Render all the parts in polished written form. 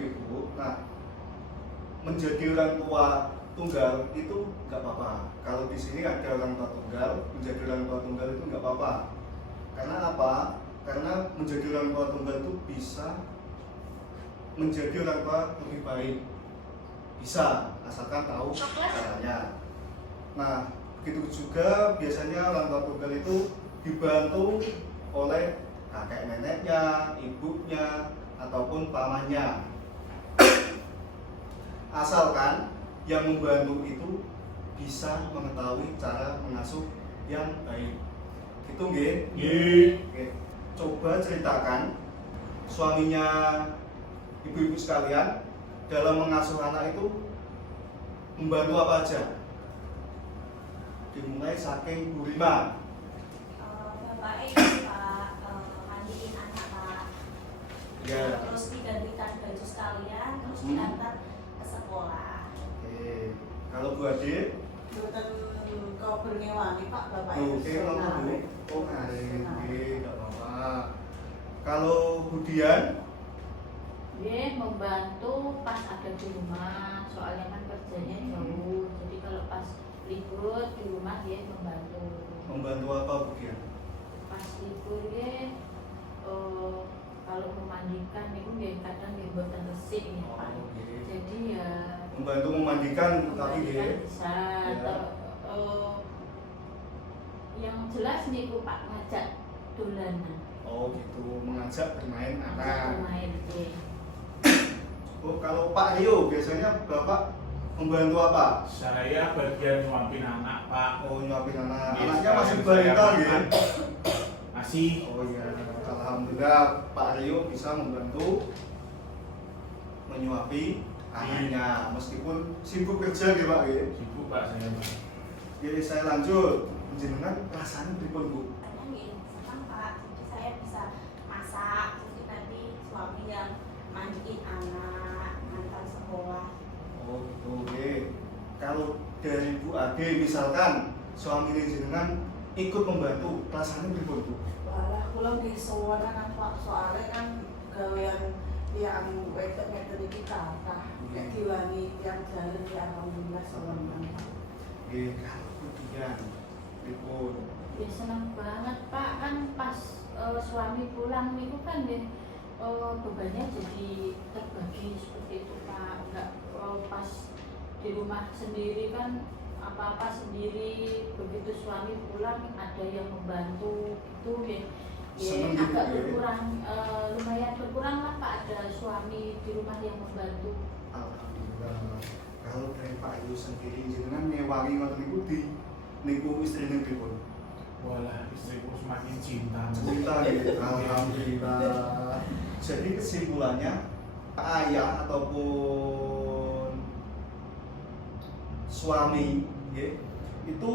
Ibu. Nah, menjadi orang tua tunggal itu nggak apa-apa. Kalau di sini ada orang tua tunggal, menjadi orang tua tunggal itu nggak apa-apa. Karena apa? Karena menjadi orang tua tunggal itu bisa menjadi orang tua lebih baik. Bisa, asalkan tahu caranya. Nah, begitu juga biasanya orang tua tunggal itu dibantu oleh kakek neneknya, ibunya, ataupun pamannya. Asalkan yang membantu itu bisa mengetahui cara mengasuh yang baik. Itu nggih? Nggih. Coba ceritakan suaminya ibu-ibu sekalian dalam mengasuh anak itu membantu apa aja? Dimulai saking Bu Rima. Bapak ini Pak, mandiin anak Pak. Ya. Terus digantikan baju sekalian, terus diantar ke sekolah. Oke. Kalau Bu Ade? Bukan kau bernyewangi Pak, Bapak Oke, itu kalau Bu. Oh, nggih, enggak apa-apa. Kalau Bu Dian? Dia membantu pas ada di rumah, soalnya kan kerjanya jauh. Jadi kalau pas libur di rumah dia membantu. Membantu apa Bu Dian? Pas libur dia kalau memandikan itu dia kadang dia buatan resik ya Pak. Oke. Jadi ya Membantu memandikan tapi memandikan nggih. bisa. Ya. Yang jelas nih Pak ngajak dolanan. Oh gitu, mengajak bermain anak. Bermain dia. Oh, kalau Pak Rio biasanya Bapak membantu apa? Saya bagian nyuapin anak, Pak. Oh, nyuapin anak. Iya, Anaknya masih saya balita makan. gitu. Masih. Oh iya, alhamdulillah Pak Rio bisa membantu menyuapi anaknya meskipun sibuk kerja gitu Pak ya. Sibuk Pak saya, Pak. Jadi saya lanjut, jenengan rasanya pripun Bu? Kadang nggih senang Pak, jadi saya bisa masak, jadi nanti suami yang mandiin anak, antar sekolah. Oh gitu, oke. Kalau dari Bu Ade misalkan suami jenengan ikut membantu, rasanya pripun Bu? Walah, kula nggih sowanan Pak, soalnya kan gawean yang wedok ngeten iki kathah. Nek diwangi tiang jalan ya alhamdulillah sowanan Pak. Oke, kalau kemudian pripun? Ya senang banget Pak, kan pas suami pulang itu kan dia bebannya jadi terbagi seperti itu Pak. Enggak pas di rumah sendiri kan apa-apa sendiri, begitu suami pulang ada yang membantu itu ya, Seneng gitu, agak ya? berkurang, lumayan berkurang lah Pak, ada suami di rumah yang membantu. Alhamdulillah. Kalau dari Pak Yu sendiri jenengan ngewangi ngoten niku di niku istrine pripun? Walah, istriku semakin cinta. Cerita gitu. Alhamdulillah. Jadi kesimpulannya ayah ataupun suami ya, itu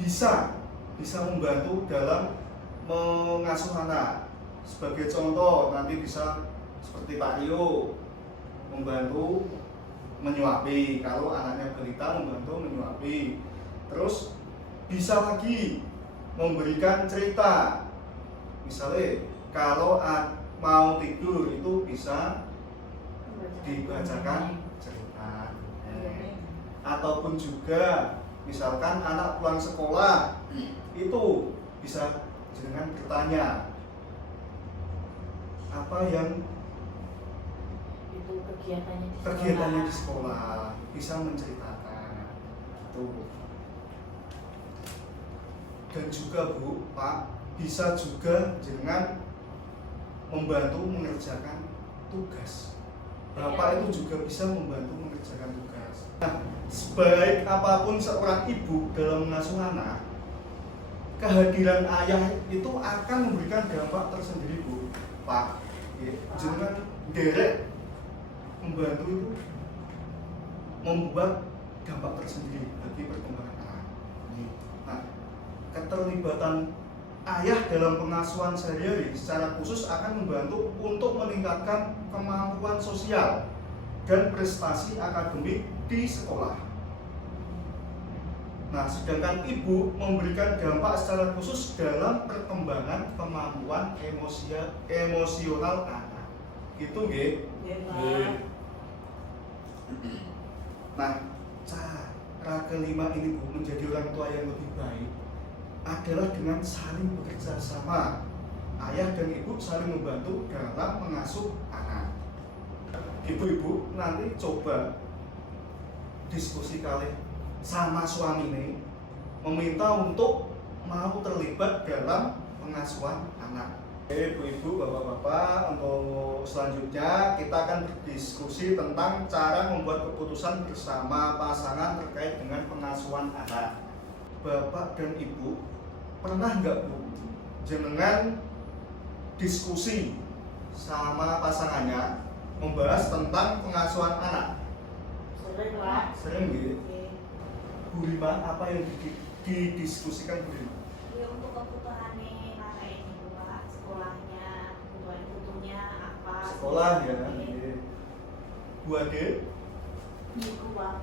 bisa membantu dalam mengasuh anak. Sebagai contoh nanti bisa seperti Pak Rio membantu menyuapi, kalau anaknya balita membantu menyuapi. Terus bisa lagi memberikan cerita, misalnya kalau mau tidur itu bisa dibacakan cerita. Ataupun juga misalkan anak pulang sekolah itu bisa dengan bertanya apa yang Itu kegiatannya di sekolah, bisa menceritakan itu. Dan juga Bu, Pak, bisa juga dengan membantu mengerjakan tugas. Bapak itu juga bisa membantu mengerjakan tugas. Nah, sebaik apapun seorang ibu dalam mengasuh anak, kehadiran ayah itu akan memberikan dampak tersendiri Bu, Pak. Ya, jangan derek membantu itu membuat dampak tersendiri bagi perkembangan anak. Nah, keterlibatan ayah dalam pengasuhan sehari-hari secara khusus akan membantu untuk meningkatkan kemampuan sosial dan prestasi akademik di sekolah. Nah, sedangkan ibu memberikan dampak secara khusus dalam perkembangan kemampuan emosional anak. Gitu nggih. Nggih, Nggih. Pak. Nah, cara kelima ini Bu menjadi orang tua yang lebih baik adalah dengan saling bekerja sama. Ayah dan ibu saling membantu dalam mengasuh anak. Ibu-ibu nanti coba diskusi kali sama suami ini, meminta untuk mau terlibat dalam pengasuhan anak. Ibu-ibu, bapak-bapak, untuk selanjutnya kita akan berdiskusi tentang cara membuat keputusan bersama pasangan terkait dengan pengasuhan anak. Bapak dan ibu pernah nggak Bu jenengan diskusi sama pasangannya membahas tentang pengasuhan anak? Sering, Pak. Sering gitu. Nggih. Bu Rima, apa yang didiskusikan Bu Rima? Ya untuk kebutuhan kakak ini Pak, sekolahnya, kebutuhan butuhnya apa? Sekolah ya. Iya. Bu Ade? Iku, Pak.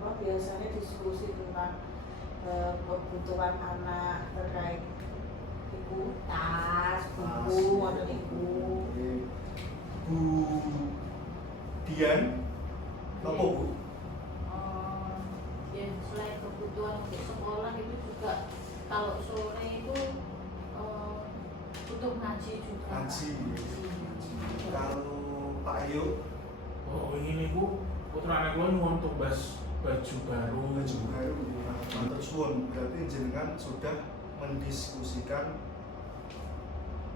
Apa biasanya diskusi tentang kebutuhan anak terkait ibu tas, buku, atau ibu. Bu Dian? Apa Bu? Ya selain kebutuhan untuk sekolah itu juga kalau sore itu butuh ngaji juga. Ngaji. Ngaji. Kalau Pak Ayu? Oh ini Bu, putra anak gue nyuwun tumbas baju baru. Baju baru. Matur suwun, berarti jenengan sudah mendiskusikan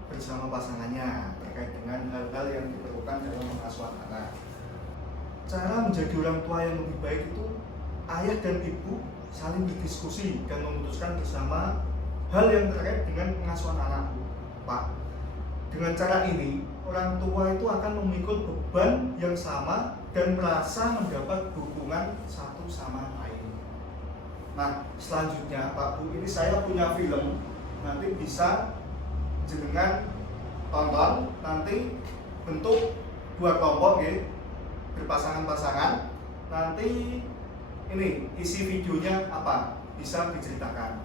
bersama pasangannya terkait dengan hal-hal yang diperlukan dalam pengasuhan anak. Cara menjadi orang tua yang lebih baik itu ayah dan ibu saling berdiskusi dan memutuskan bersama hal yang terkait dengan pengasuhan anak. Pak, dengan cara ini orang tua itu akan memikul beban yang sama dan merasa mendapat dukungan satu sama lain. Nah, selanjutnya Pak Bu, ini saya punya film, nanti bisa jenengan tonton, nanti bentuk dua kelompok ya, berpasangan-pasangan. Nanti ini isi videonya apa, bisa diceritakan.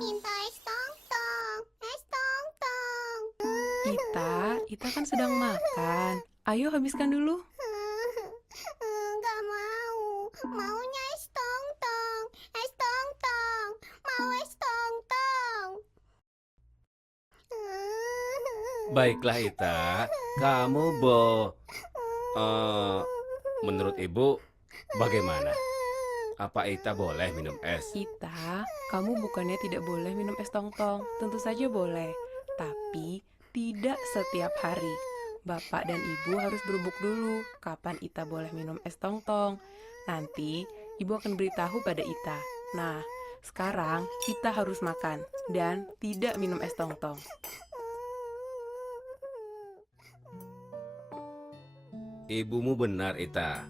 Minta es tong-tong, es tong-tong. Ita kan sedang makan. Ayo habiskan dulu. Enggak mau, maunya es tong-tong, es tong-tong, mau es tong-tong. Baiklah Ita, kamu menurut ibu bagaimana? Apa Ita boleh minum es? Ita, kamu bukannya tidak boleh minum es tong-tong. Tentu saja boleh. Tapi tidak setiap hari. Bapak dan ibu harus berubuk dulu kapan Ita boleh minum es tong-tong. Nanti ibu akan beritahu pada Ita. Nah, sekarang Ita harus makan dan tidak minum es tong-tong. Ibumu benar Ita.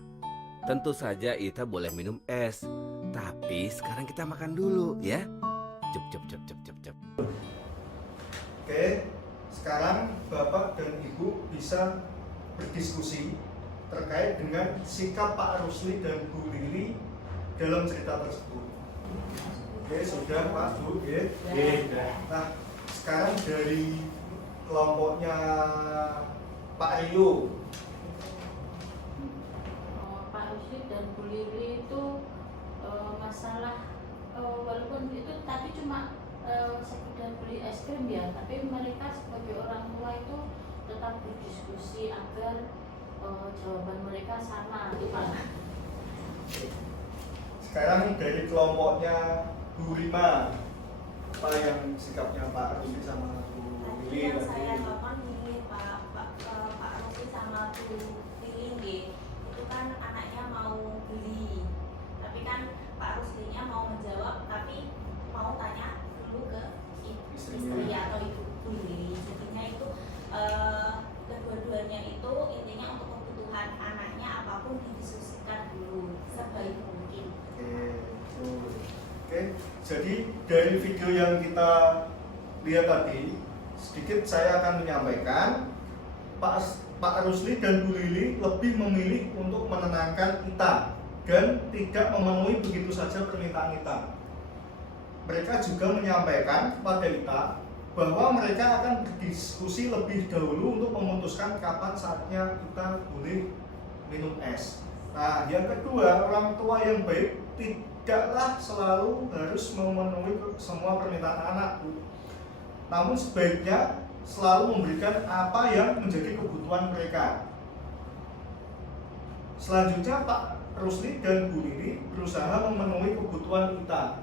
Tentu saja Ita boleh minum es. Tapi sekarang kita makan dulu ya. Cep. Oke, sekarang Bapak dan Ibu bisa berdiskusi terkait dengan sikap Pak Rusli dan Bu Lili dalam cerita tersebut. Oke, sudah Pak Bu, oke. Nah, sekarang dari kelompoknya Pak Rio. Pak Rusli dan Bu Lili itu masalah walaupun itu tadi cuma sekedar beli es krim ya, tapi mereka sebagai orang tua itu tetap berdiskusi agar jawaban mereka sama gitu Pak. Sekarang dari kelompoknya Bu Rima, apa yang sikapnya Pak Rusli sama Bu Tadi Lili yang tadi? saya tonton ini Pak Rusli sama Bu Lili nggih. Itu kan anaknya mau beli, tapi kan Pak Ruslinya mau menjawab, tapi mau tanya dulu ke istri atau ibu Bu Lili. Jadinya itu kedua-duanya itu intinya untuk kebutuhan anaknya apapun didiskusikan dulu sebaik mungkin. Oke, jadi dari video yang kita lihat tadi, sedikit saya akan menyampaikan Pak Rusli dan Bu Lili lebih memilih untuk menenangkan Ita dan tidak memenuhi begitu saja permintaan Ita. Mereka juga menyampaikan kepada Ita bahwa mereka akan berdiskusi lebih dahulu untuk memutuskan kapan saatnya kita boleh minum es. Nah, yang kedua, orang tua yang baik tidaklah selalu harus memenuhi semua permintaan anak, namun sebaiknya selalu memberikan apa yang menjadi kebutuhan mereka. Selanjutnya, Pak Rusli dan Bu Lili berusaha memenuhi kebutuhan Ita,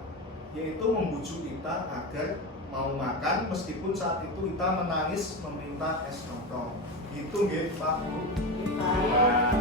yaitu membujuk Ita agar mau makan meskipun saat itu Ita menangis meminta es tong-tong. Gitu nggih, Pak Bu. Nah,